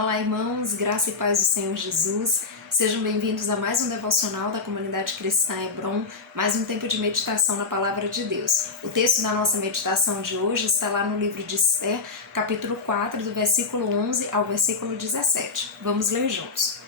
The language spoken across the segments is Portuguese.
Olá, irmãos, graça e paz do Senhor Jesus. Sejam bem-vindos a mais um devocional da comunidade cristã Hebron, mais um tempo de meditação na palavra de Deus. O texto da nossa meditação de hoje está lá no livro de Esther, capítulo 4, do versículo 11 ao versículo 17. Vamos ler juntos.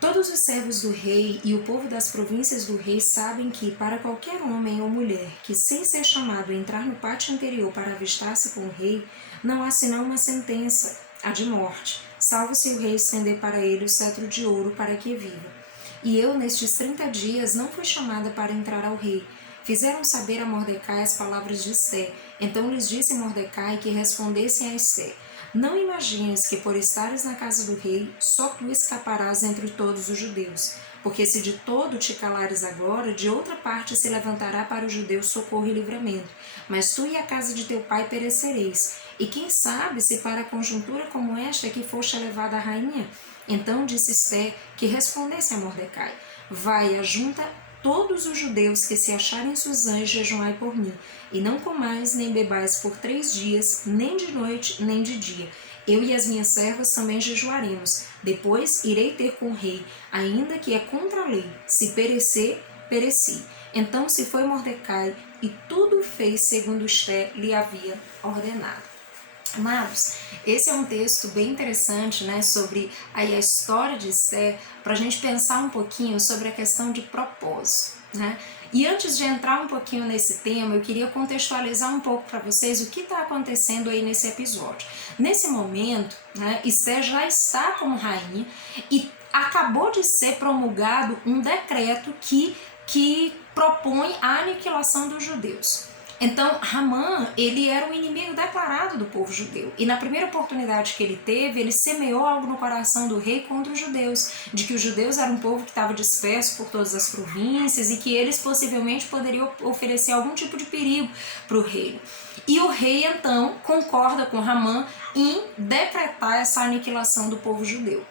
Todos os servos do rei e o povo das províncias do rei sabem que, para qualquer homem ou mulher que, sem ser chamado, entrar no pátio interior para avistar-se com o rei, não há senão uma sentença, a de morte, salvo se o rei estender para ele o cetro de ouro para que viva. E eu, nestes 30 dias, não fui chamada para entrar ao rei. Fizeram saber a Mordecai as palavras de Esther. Então lhes disse Mordecai que respondessem a Esther: não imagines que por estares na casa do rei, só tu escaparás entre todos os judeus, porque se de todo te calares agora, de outra parte se levantará para os judeus socorro e livramento, mas tu e a casa de teu pai perecereis. E quem sabe se para a conjuntura como esta é que foste levada a rainha? Então disse Esther que respondesse a Mordecai: vai, ajunta todos os judeus que se acharem em Susã e jejuai por mim, e não comais nem bebais por 3 dias, nem de noite, nem de dia. Eu e as minhas servas também jejuaremos. Depois irei ter com o rei, ainda que é contra a lei. Se perecer, pereci. Então se foi Mordecai, e tudo fez segundo Esther lhe havia ordenado. Amados, esse é um texto bem interessante, né, sobre aí a história de Esther, para a gente pensar um pouquinho sobre a questão de propósito, né? E antes de entrar um pouquinho nesse tema, eu queria contextualizar um pouco para vocês o que está acontecendo aí nesse episódio. Nesse momento, né, Esther já está como rainha e acabou de ser promulgado um decreto que propõe a aniquilação dos judeus. Então, Hamã, ele era o inimigo declarado do povo judeu. E na primeira oportunidade que ele teve, ele semeou algo no coração do rei contra os judeus, de que os judeus eram um povo que estava disperso por todas as províncias e que eles possivelmente poderiam oferecer algum tipo de perigo para o reino. E o rei, então, concorda com Hamã em decretar essa aniquilação do povo judeu.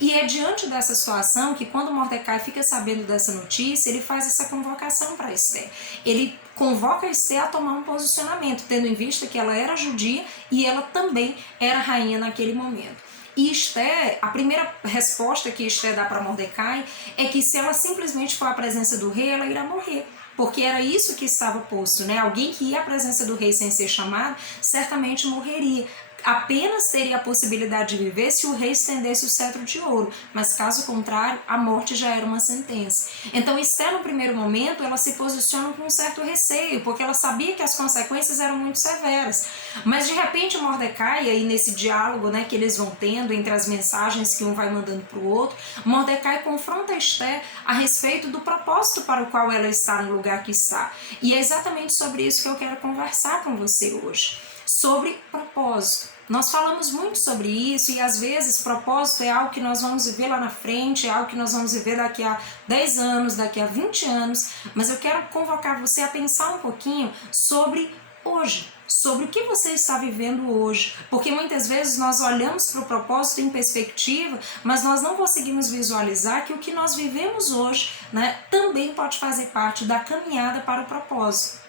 E é diante dessa situação que, quando Mordecai fica sabendo dessa notícia, ele faz essa convocação para Esther. Ele convoca Esther a tomar um posicionamento, tendo em vista que ela era judia e ela também era rainha naquele momento. E Esther, a primeira resposta que Esther dá para Mordecai é que se ela simplesmente for à presença do rei, ela irá morrer. Porque era isso que estava posto, né? Alguém que ia à presença do rei sem ser chamado, certamente morreria. Apenas teria a possibilidade de viver se o rei estendesse o cetro de ouro, mas caso contrário, a morte já era uma sentença. Então Esther, no primeiro momento, ela se posiciona com um certo receio, porque ela sabia que as consequências eram muito severas. Mas de repente Mordecai, aí nesse diálogo, né, que eles vão tendo entre as mensagens que um vai mandando para o outro, Mordecai confronta Esther a respeito do propósito para o qual ela está no lugar que está. E é exatamente sobre isso que eu quero conversar com você hoje. Sobre propósito. Nós falamos muito sobre isso e às vezes propósito é algo que nós vamos viver lá na frente, é algo que nós vamos viver daqui a 10 anos, daqui a 20 anos, mas eu quero convocar você a pensar um pouquinho sobre hoje, sobre o que você está vivendo hoje, porque muitas vezes nós olhamos para o propósito em perspectiva, mas nós não conseguimos visualizar que o que nós vivemos hoje, né, também pode fazer parte da caminhada para o propósito.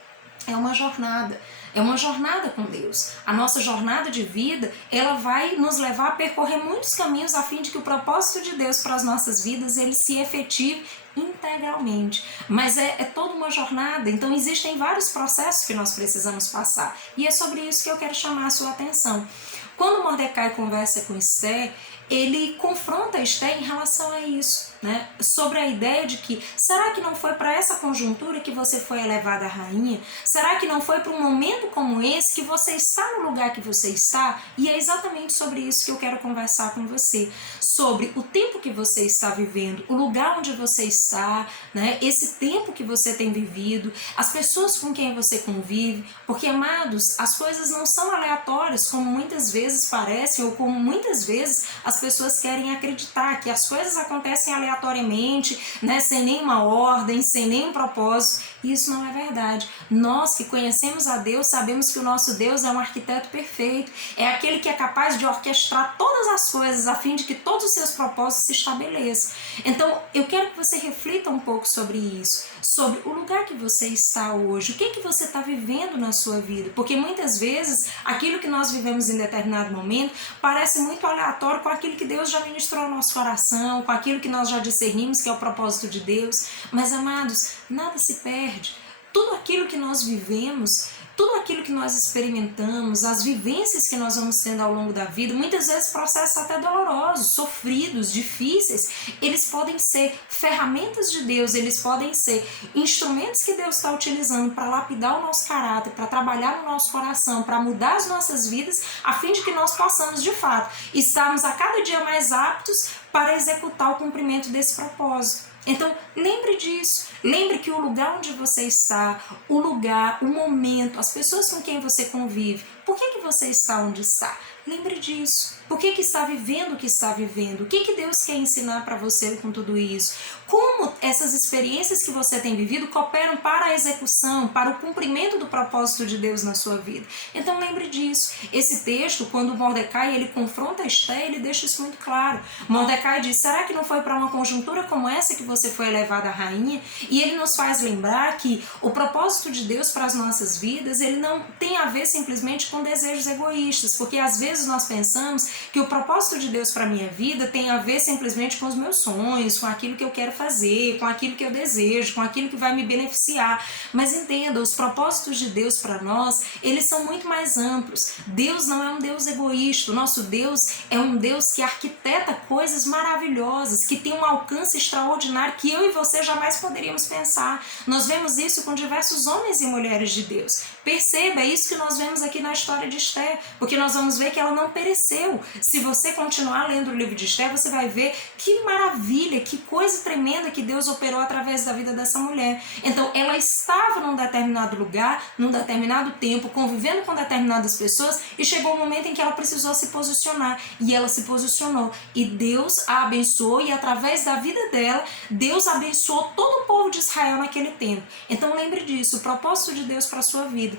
É uma jornada com Deus. A nossa jornada de vida, ela vai nos levar a percorrer muitos caminhos a fim de que o propósito de Deus para as nossas vidas, ele se efetive integralmente. Mas é toda uma jornada, então existem vários processos que nós precisamos passar. E é sobre isso que eu quero chamar a sua atenção. Quando Mordecai conversa com Esther, ele confronta Esther em relação a isso, né? Sobre a ideia de que, será que não foi para essa conjuntura que você foi elevada a rainha? Será que não foi para um momento como esse que você está no lugar que você está? E é exatamente sobre isso que eu quero conversar com você, sobre o tempo que você está vivendo, o lugar onde você está, né? Esse tempo que você tem vivido, as pessoas com quem você convive, porque, amados, as coisas não são aleatórias, como muitas vezes parecem, ou como muitas vezes as pessoas querem acreditar, que as coisas acontecem aleatoriamente, né, sem nenhuma ordem, sem nenhum propósito, Isso não é verdade. Nós que conhecemos a Deus, sabemos que o nosso Deus é um arquiteto perfeito, é aquele que é capaz de orquestrar todas as coisas a fim de que todos os seus propósitos se estabeleçam. Então, eu quero que você reflita um pouco sobre isso, sobre o lugar que você está hoje, o que você está vivendo na sua vida, porque muitas vezes aquilo que nós vivemos em determinado momento parece muito aleatório com aquilo que Deus já ministrou ao nosso coração, com aquilo que nós já discernimos que é o propósito de Deus, mas amados, nada se perde. Tudo aquilo que nós vivemos, tudo aquilo que nós experimentamos, as vivências que nós vamos tendo ao longo da vida, muitas vezes processos até dolorosos, sofridos, difíceis, eles podem ser ferramentas de Deus, eles podem ser instrumentos que Deus está utilizando para lapidar o nosso caráter, para trabalhar no nosso coração, para mudar as nossas vidas, a fim de que nós possamos, de fato, estarmos a cada dia mais aptos para executar o cumprimento desse propósito. Então, lembre disso, lembre que o lugar onde você está, o lugar, o momento, as pessoas com quem você convive, por que você está onde está? Lembre disso. Por que está vivendo o que está vivendo? O que Deus quer ensinar para você com tudo isso? Como essas experiências que você tem vivido cooperam para a execução, para o cumprimento do propósito de Deus na sua vida? Então lembre disso. Esse texto, quando Mordecai ele confronta Esther, ele deixa isso muito claro. Mordecai diz, será que não foi para uma conjuntura como essa que você foi elevada a rainha? E ele nos faz lembrar que o propósito de Deus para as nossas vidas, ele não tem a ver simplesmente com desejos egoístas, porque às vezes nós pensamos que o propósito de Deus para a minha vida tem a ver simplesmente com os meus sonhos, com aquilo que eu quero fazer, com aquilo que eu desejo, com aquilo que vai me beneficiar. Mas entenda, os propósitos de Deus para nós, eles são muito mais amplos. Deus não é um Deus egoísta, o nosso Deus é um Deus que arquiteta coisas maravilhosas, que tem um alcance extraordinário que eu e você jamais poderíamos pensar. Nós vemos isso com diversos homens e mulheres de Deus. Perceba, é isso que nós vemos aqui na história de Esther, porque nós vamos ver que ela não pereceu. Se você continuar lendo o livro de Esther, você vai ver que maravilha, que coisa tremenda que Deus operou através da vida dessa mulher. Então, ela estava num determinado lugar, num determinado tempo, convivendo com determinadas pessoas e chegou um momento em que ela precisou se posicionar. E ela se posicionou. E Deus a abençoou e através da vida dela, Deus abençoou todo o povo de Israel naquele tempo. Então, lembre disso, o propósito de Deus para a sua vida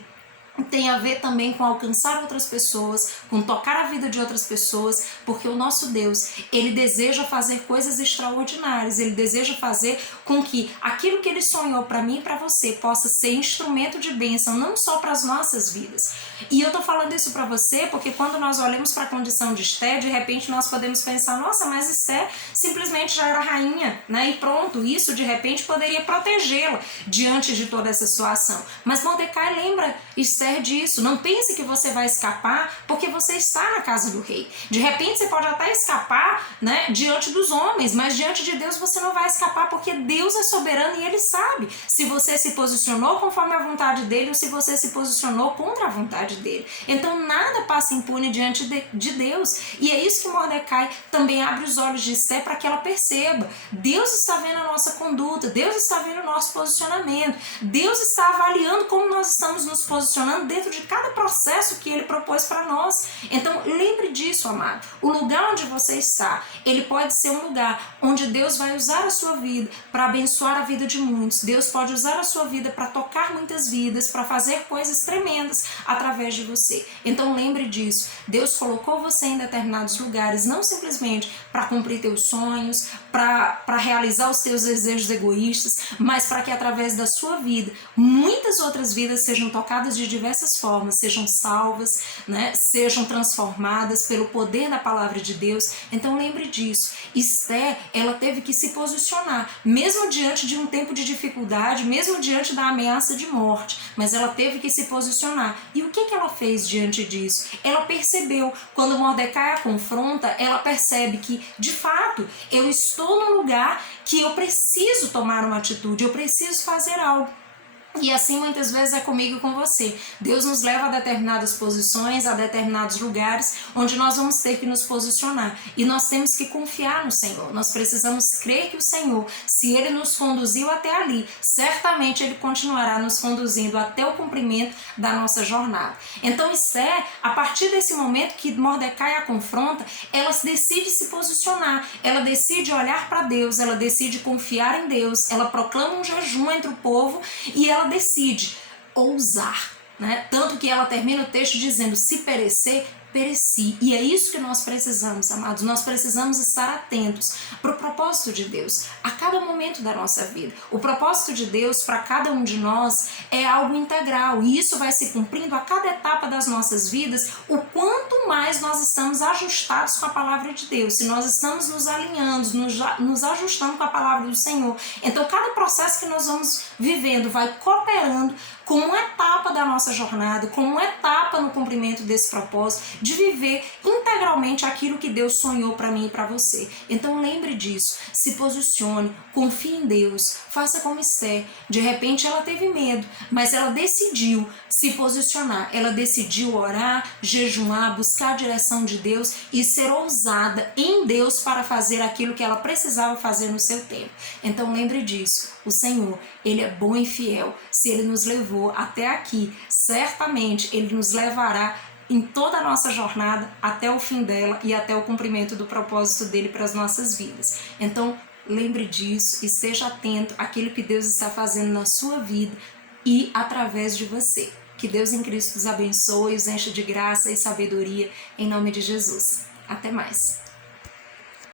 tem a ver também com alcançar outras pessoas, com tocar a vida de outras pessoas, porque o nosso Deus, ele deseja fazer coisas extraordinárias, ele deseja fazer com que aquilo que ele sonhou para mim e para você possa ser instrumento de bênção, não só para as nossas vidas. E eu tô falando isso para você porque quando nós olhamos para a condição de Esther, de repente nós podemos pensar, nossa, mas Esther simplesmente já era rainha, né? E pronto, isso de repente poderia protegê-la diante de toda essa situação. Mas Mordecai lembra Esther disso, não pense que você vai escapar porque você está na casa do rei. De repente você pode até escapar, né, diante dos homens, mas diante de Deus você não vai escapar porque Deus é soberano e ele sabe se você se posicionou conforme a vontade dele ou se você se posicionou contra a vontade dele. Então nada passa impune diante de Deus. E é isso que Mordecai também abre os olhos de Esther para que ela perceba. Deus está vendo a nossa conduta, Deus está vendo o nosso posicionamento, Deus está avaliando como nós estamos nos posicionando dentro de cada processo que ele propôs para nós. Então lembre disso, amado. O lugar onde você está, ele pode ser um lugar onde Deus vai usar a sua vida para abençoar a vida de muitos. Deus pode usar a sua vida para tocar muitas vidas, para fazer coisas tremendas através de você. Então lembre disso. Deus colocou você em determinados lugares, não simplesmente para cumprir teus sonhos, para realizar os teus desejos egoístas, mas para que através da sua vida, muitas outras vidas sejam tocadas de diversas formas, sejam salvas, né, sejam transformadas pelo poder da palavra de Deus. Então lembre disso. Esther, ela teve que se posicionar, mesmo diante de um tempo de dificuldade, mesmo diante da ameaça de morte, mas ela teve que se posicionar. E o que ela fez diante disso? Ela percebeu, quando Mordecai a confronta, ela percebe que, de fato, eu estou num lugar que eu preciso tomar uma atitude, eu preciso fazer algo. E assim muitas vezes é comigo e com você. Deus nos leva a determinadas posições, a determinados lugares, onde nós vamos ter que nos posicionar. E nós temos que confiar no Senhor. Nós precisamos crer que o Senhor, se Ele nos conduziu até ali, certamente Ele continuará nos conduzindo até o cumprimento da nossa jornada. Então Esther, a partir desse momento que Mordecai a confronta, ela decide se posicionar, ela decide olhar para Deus, ela decide confiar em Deus, ela proclama um jejum entre o povo e ela decide ousar, né? Tanto que ela termina o texto dizendo: se perecer, pereci. E é isso que nós precisamos, amados. Nós precisamos estar atentos para o propósito de Deus a cada momento da nossa vida. O propósito de Deus para cada um de nós é algo integral, e isso vai se cumprindo a cada etapa das nossas vidas, o quanto mais nós estamos ajustados com a palavra de Deus, se nós estamos nos alinhando, nos ajustando com a palavra do Senhor. Então cada processo que nós vamos vivendo vai cooperando como uma etapa da nossa jornada, como uma etapa no cumprimento desse propósito, de viver integralmente aquilo que Deus sonhou para mim e para você. Então lembre disso, se posicione, confie em Deus, faça como Esther. De repente ela teve medo, mas ela decidiu se posicionar, ela decidiu orar, jejuar, buscar a direção de Deus e ser ousada em Deus para fazer aquilo que ela precisava fazer no seu tempo. Então lembre disso, o Senhor, Ele é bom e fiel. Se Ele nos levou até aqui, certamente Ele nos levará em toda a nossa jornada até o fim dela e até o cumprimento do propósito dele para as nossas vidas. Então, lembre disso e seja atento àquilo que Deus está fazendo na sua vida e através de você. Que Deus em Cristo os abençoe, os encha de graça e sabedoria, em nome de Jesus. Até mais.